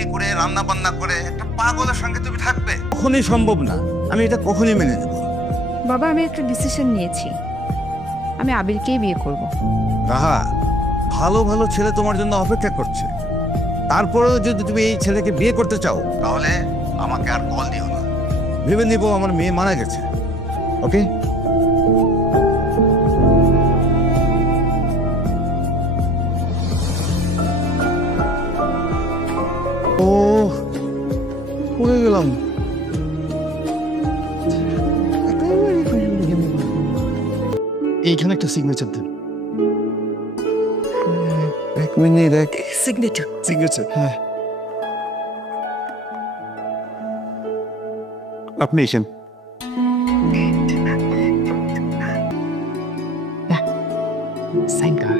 চাকরি করে রান্না বান্না করে একটা পাগলের সঙ্গে তুমি থাকবে? কখনই সম্ভব না, আমি এটা কখনই মেনে নেব না। বাবা, আমি একটা ডিসিশন নিয়েছি, আমি আবিরকেই বিয়ে করব। রাহা, ভালো ভালো ছেলে তোমার জন্য অপেক্ষা করছে, তারপরেও যদি তুমি এই ছেলেকে বিয়ে করতে চাও তাহলে আমাকে আর কল দিও না। ভেবে নিব আমার মেয়ে মারা গেছে। ওকে? ও, পড়ে গেলাম। এইখানে একটা সিগনেচার দেন। এক মিনিট, এক সিগনেচার, হ্যাঁ। আপনি এসেন। সাইন কর।